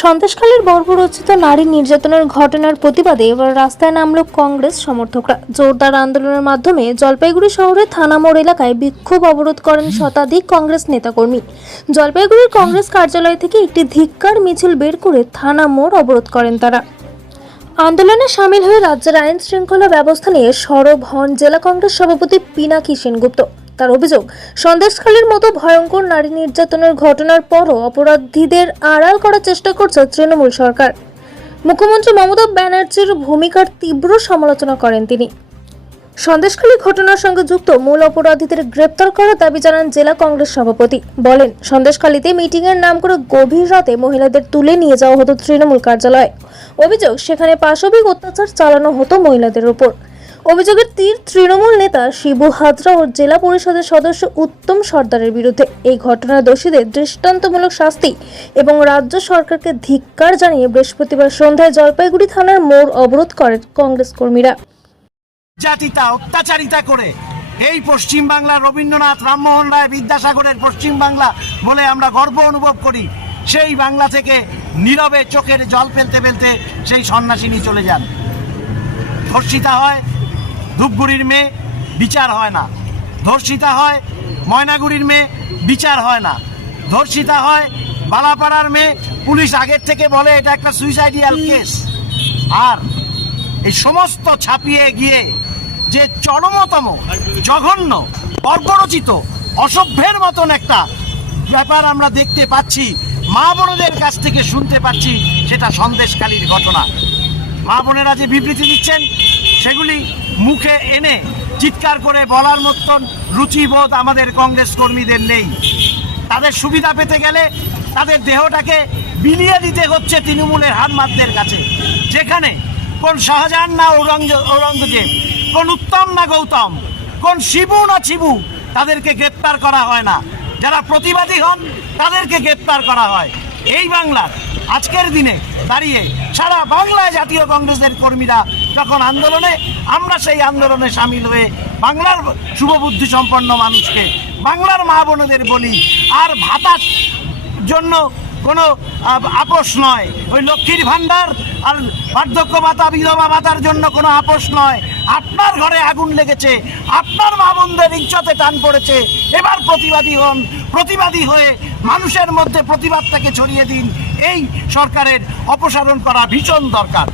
সন্দেশখালীর বর্বরচিত নারী নির্যাতনের ঘটনার প্রতিবাদে এবার রাস্তায় নামল কংগ্রেস সমর্থকরা। জোরদার আন্দোলনের মাধ্যমে জলপাইগুড়ি শহরের থানামোড় এলাকায় বিক্ষোভ অবরোধ করেন শতাধিক কংগ্রেস নেতাকর্মী। জলপাইগুড়ির কংগ্রেস কার্যালয় থেকে একটি ধিক্কার মিছিল বের করে থানা মোড় অবরোধ করেন তারা। আন্দোলনে সামিল হয়ে রাজ্যের আইন শৃঙ্খলা ব্যবস্থা নিয়ে সরব হন জেলা কংগ্রেস সভাপতি পিনাকি সেনগুপ্ত। তার অভিযোগ। সন্দেশখালীর মতো ভয়ঙ্কর নারী নির্যাতনের ঘটনার পরও অপরাধীদের আড়াল করার চেষ্টা করছে তৃণমূল সরকার। মুখ্যমন্ত্রী মমতা ব্যানার্জির ভূমিকার তীব্র সমালোচনা করেন তিনি। সন্দেশখালী ঘটনার সঙ্গে যুক্ত মূল অপরাধীদের গ্রেপ্তার করার দাবি জানান জেলা কংগ্রেস সভাপতি। বলেন, সন্দেশখালীতে মিটিংয়ের নাম করে গভীর রাতে মহিলাদের তুলে নিয়ে যাওয়া হতো তৃণমূল কার্যালয়ে। অভিযোগ, সেখানে পাশবিক অত্যাচার চালানো হতো মহিলাদের ওপর অভিযোগের তীর তৃণমূল নেতা শিবু হাজরা ও জেলা পরিষদের সদস্য উত্তম সর্দারের বিরুদ্ধে এই ঘটনার দোষীদের দৃষ্টান্তমূলক শাস্তি এবং রাজ্য সরকারকে ধিক্কার জানিয়ে বৃহস্পতিবার সন্ধ্যায় জলপাইগুড়ি থানার মোড় অবরোধ করেন কংগ্রেস কর্মীরা। জাতিতা অত্যাচারিতা করে এই পশ্চিম বাংলা রবীন্দ্রনাথ, রামমোহন রায় বিদ্যাসাগরের পশ্চিম বাংলা বলে আমরা গর্ব অনুভব করি। সেই বাংলা থেকে নীরবে চোখের জল ফেলতে ফেলতে সেই সন্ন্যাসিনী চলে যান। ধর্ষিতা হয় ধূপগুড়ির মেয়ে বিচার হয় না। ধর্ষিতা হয়, ময়নাগুড়ির মেয়ে বিচার হয় না। ধর্ষিতা হয়, বালাপাড়ার মেয়ে পুলিশ আগের থেকে বলে এটা একটা সুইসাইডিয়াল কেস আর এই সমস্ত ছাপিয়ে গিয়ে যে চরমতম, জঘন্য বর্বরচিত অসভ্যের মতন একটা ব্যাপার আমরা দেখতে পাচ্ছি, মা বোনদের কাছ থেকে শুনতে পাচ্ছি, সেটা সন্দেশকালীর ঘটনা। মা বোনেরা যে বিবৃতি দিচ্ছেন সেগুলি মুখে এনে চিৎকার করে বলার মতন রুচিবোধ আমাদের কংগ্রেস কর্মীদের নেই। তাদের সুবিধা পেতে গেলে তাদের দেহটাকে বিলিয়ে দিতে হচ্ছে তৃণমূলের হারমাতদের কাছে। যেখানে কোন শাহজাহান না ঔরঙ্গ, ঔরঙ্গজেব, কোন উত্তম না গৌতম, কোন শিবু না শিবু তাদেরকে গ্রেপ্তার করা হয় না। যারা প্রতিবাদী হন, তাদেরকে গ্রেপ্তার করা হয়। এই বাংলার আজকের দিনে দাঁড়িয়ে সারা বাংলায় জাতীয় কংগ্রেসের কর্মীরা যখন আন্দোলনে, আমরা সেই আন্দোলনে সামিল হয়ে বাংলার শুভবুদ্ধি সম্পন্ন মানুষকে, বাংলার মা বোনদের বলি, আর ভাতার জন্য কোনো আপোষ নয়। ওই লক্ষ্মীর ভাণ্ডার আর বার্ধক্য ভাতা, বিধবা ভাতার জন্য কোনো আপোষ নয়। আপনার ঘরে আগুন লেগেছে, আপনার মা বোনদের ইজ্জতে টান পড়েছে। এবার প্রতিবাদী হন, প্রতিবাদী হয়ে মানুষের মধ্যে প্রতিবাদটাকে ছড়িয়ে দিন। এই সরকারের অপসারণ করা ভীষণ দরকার।